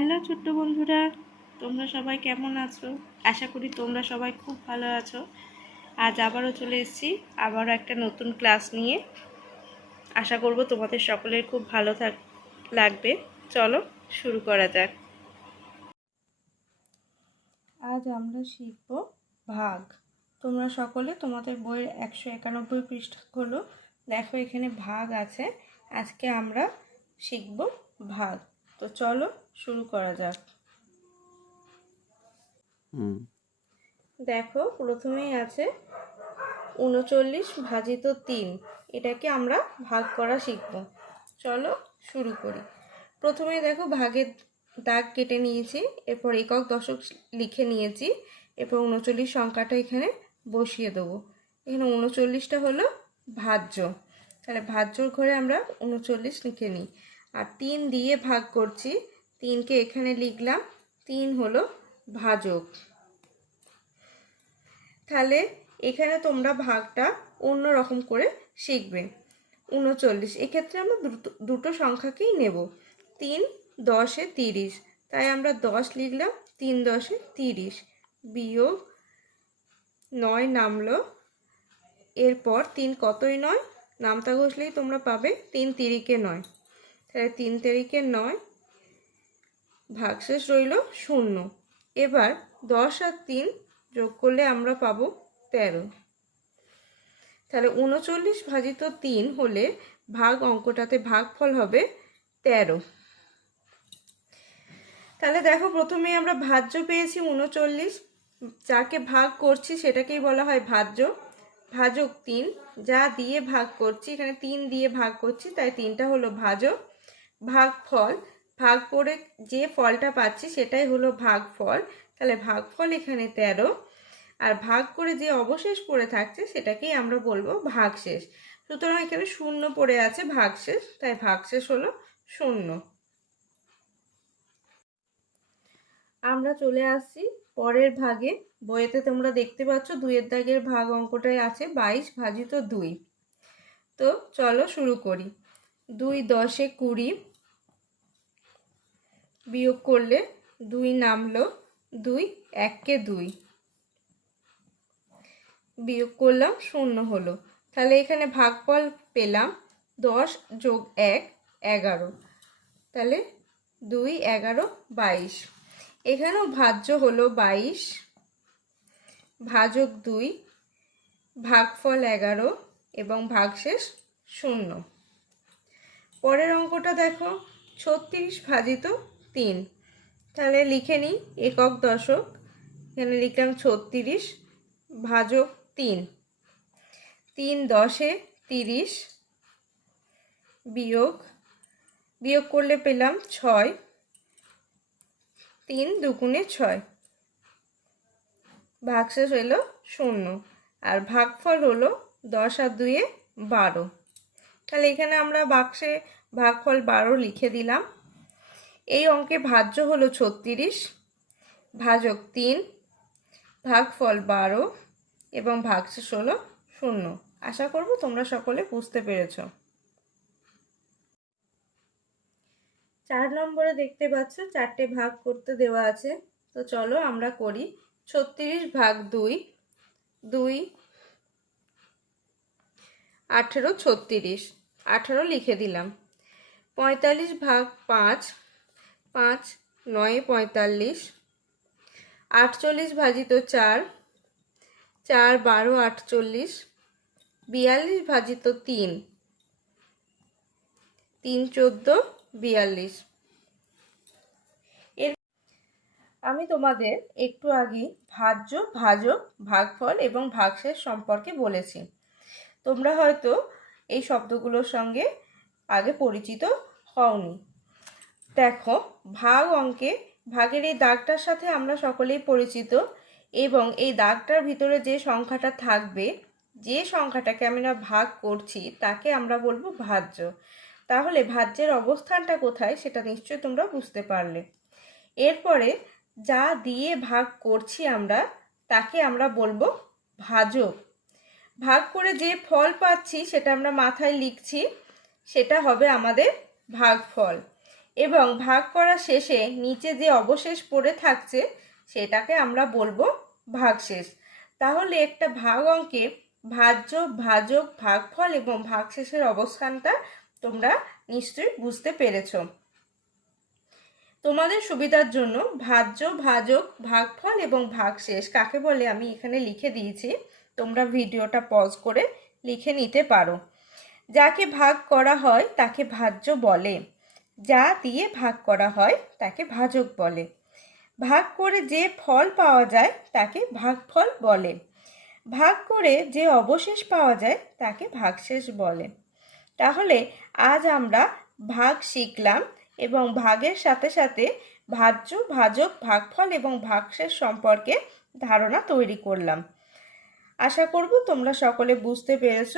Hello ছোট্ট বন্ধুরা, তোমরা সবাই কেমন আছো? আশা করি তোমরা সবাই খুব ভালো আছো। আজ আবারও চলে এসেছি, আবারও একটা নতুন ক্লাস নিয়ে। আশা করব তোমাদের সকলের খুব ভালো থাক, লাগবে। চলো শুরু করা যাক। আজ আমরা শিখব ভাগ। তোমরা সকলে তোমাদের বইয়ের একশো একানব্বই পৃষ্ঠা খোলো দেখো, এখানে ভাগ আছে। আজকে আমরা শিখব ভাগ। তো চলো শুরু করা যাক। দেখো প্রথমেই আছে উনচল্লিশ ভাজিত তিন। এটাকে আমরা ভাগ করা শিখব। চলো শুরু করি। প্রথমে দেখো ভাগের দাগ কেটে নিয়েছি এরপর একক দশক লিখে নিয়েছি এরপর উনচল্লিশ সংখ্যাটা এখানে বসিয়ে দেবো। এখানে উনচল্লিশটা হলো ভাজ্য। তাহলে ভাজ্যর ঘরে আমরা উনচল্লিশ লিখে নিই। আর তিন দিয়ে ভাগ করছি। তিনকে এখানে লিখলাম। তিন হলো ভাজক। তাহলে এখানে তোমরা ভাগটা অন্য রকম করে শিখবে। উনচল্লিশ। এক্ষেত্রে আমরা দুটো সংখ্যাকেই নেব। তিন দশে তিরিশ। তাই আমরা দশ লিখলাম, তিন দশে তিরিশ। বিয়োগ নয় নামলো। এরপর তিন কতই নয়? নামতা ঘষলেই তোমরা পাবে তিন তিরিকে নয়। তাহলে তিন তারিখে নয়, ভাগশেষ রইল শূন্য। এবার দশ আর তিন যোগ করলে আমরা পাবো তেরো। তাহলে উনচল্লিশ ভাজিত তিন হলে ভাগ অঙ্কটাতে ভাগফল হবে তেরো। তাহলে দেখো প্রথমেই আমরা ভাজ্য পেয়েছি উনচল্লিশ, যাকে ভাগ করছি সেটাকেই বলা হয় ভাজ্য। ভাজক তিন, যা দিয়ে ভাগ করছি, এখানে তিন দিয়ে ভাগ করছি, তাই তিনটা হলো ভাজক। ভাগ ফল ভাগ করে যে ফলটা পাচ্ছি সেটাই হলো ভাগ ফল তাহলে ভাগফল এখানে তেরো। আর ভাগ করে যে অবশেষ পড়ে থাকছে সেটাকেই আমরা বলব ভাগশেষ। সুতরাং এখানে শূন্য পড়ে আছে ভাগশেষ, তাই ভাগশেষ হলো শূন্য। আমরা চলে আসছি পরের ভাগে। বইয়েতে তোমরা দেখতে পাচ্ছ দুইয়ের দাগের ভাগ অঙ্কটাই আছে বাইশ ভাজিত দুই। তো চলো শুরু করি। দুই দশে কুড়ি বিয়োগ করলে দুই নামলো দুই এককে দুই। বিয়োগ করলাম শূন্য হলো। তাহলে এখানে ভাগফল পেলাম দশ যোগ এক, এগারো। তাহলে দুই, এগারো, বাইশ। এখানেও ভাজ্য হলো বাইশ, ভাজক দুই, ভাগফল এগারো এবং ভাগশেষ শূন্য। পরের অঙ্কটা দেখো, ছত্রিশ ভাজিত তিন। তাহলে লিখে নিই, একক দশক, এখানে লিখলাম ছত্রিশ, ভাজক তিন। তিন দশে তিরিশ, বিয়োগ বিয়োগ করলে পেলাম ছয়। তিন দুগুণে ছয়। ভাগশেষ হলো শূন্য। আর ভাগফল হলো দশ আর দুয়ে বারো। তাহলে এখানে আমরা বাক্সে ভাগফল বারো লিখে দিলাম। এই অঙ্কে ভাজ্য হলো ছত্রিশ, ভাজক তিন, ভাগফল বারো এবং ভাগশেষ হলো শূন্য। আশা করব তোমরা সকলে বুঝতে পেরেছ। চার নম্বরে দেখতে পাচ্ছ, চারটে ভাগ করতে দেওয়া আছে। তো চলো আমরা করি, ছত্রিশ ভাগ দুই দুই, আঠেরো, ছত্রিশ। আঠারো লিখে দিলাম। পঁয়তাল্লিশ ভাগ পাঁচ পাঁচ, নয়, পঁয়তাল্লিশ, আটচল্লিশ ভাজিত চার চার, বারো, আটচল্লিশ, বিয়াল্লিশ ভাজিত তিন তিন, চোদ্দ, বিয়াল্লিশ। এর আমি তোমাদের একটু আগেই ভাজ্য, ভাজক, ভাগফল এবং ভাগশেষ সম্পর্কে বলেছি। তোমরা হয়তো এই শব্দগুলোর সঙ্গে আগে পরিচিত হওনি। দেখো, ভাগ অঙ্কে ভাগের এই দাগটার সাথে আমরা সকলেই পরিচিত এবং এই দাগটার ভিতরে যে সংখ্যাটা থাকবে, যে সংখ্যাটাকে আমরা ভাগ করছি, তাকে আমরা বলব ভাজ্য। তাহলে ভাজ্যের অবস্থানটা কোথায় সেটা নিশ্চয়ই তোমরা বুঝতে পারলে। এরপরে যা দিয়ে ভাগ করছি আমরা, তাকে আমরা বলব ভাজক ভাগ করে যে ফল পাচ্ছি, সেটা আমরা মাথায় লিখছি, সেটা হবে আমাদের ভাগফল। এবং ভাগ করা শেষে নিচে যে অবশেষ পড়ে থাকছে, সেটাকে আমরা বলব ভাগশেষ। তাহলে একটা ভাগ অঙ্কে ভাজ্য ভাজক ভাগফল এবং ভাগশেষের অবস্থানটা তোমরা নিশ্চয়ই বুঝতে পেরেছ। তোমাদের সুবিধার জন্য ভাজ্য ভাজক ভাগফল এবং ভাগশেষ কাকে বলে আমি এখানে লিখে দিয়েছি। তোমরা ভিডিওটা পজ করে লিখে নিতে পারো। যাকে ভাগ করা হয় তাকে ভাজ্য বলে। যা দিয়ে ভাগ করা হয় তাকে ভাজক বলে। ভাগ করে যে ফল পাওয়া যায় তাকে ভাগফল বলে। ভাগ করে যে অবশেষ পাওয়া যায় তাকে ভাগশেষ বলে। তাহলে আজ আমরা ভাগ শিখলাম এবং ভাগের সাথে সাথে ভাজ্য, ভাজক, ভাগফল এবং ভাগশেষ সম্পর্কে ধারণা তৈরি করলাম। আশা করব তোমরা সকলে বুঝতে পেরেছ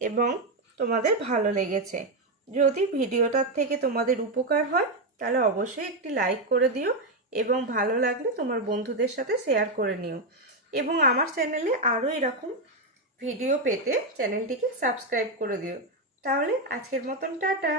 এবং তোমাদের ভালো লেগেছে। যদি ভিডিওটার থেকে তোমাদের উপকার হয়, তাহলে অবশ্যই একটি লাইক করে দিও এবং ভালো লাগলে তোমার বন্ধুদের সাথে শেয়ার করে নিও। এবং আমার চ্যানেলে আরও এরকম ভিডিও পেতে চ্যানেলটিকে সাবস্ক্রাইব করে দিও। তাহলে আজকের মতন টাটা।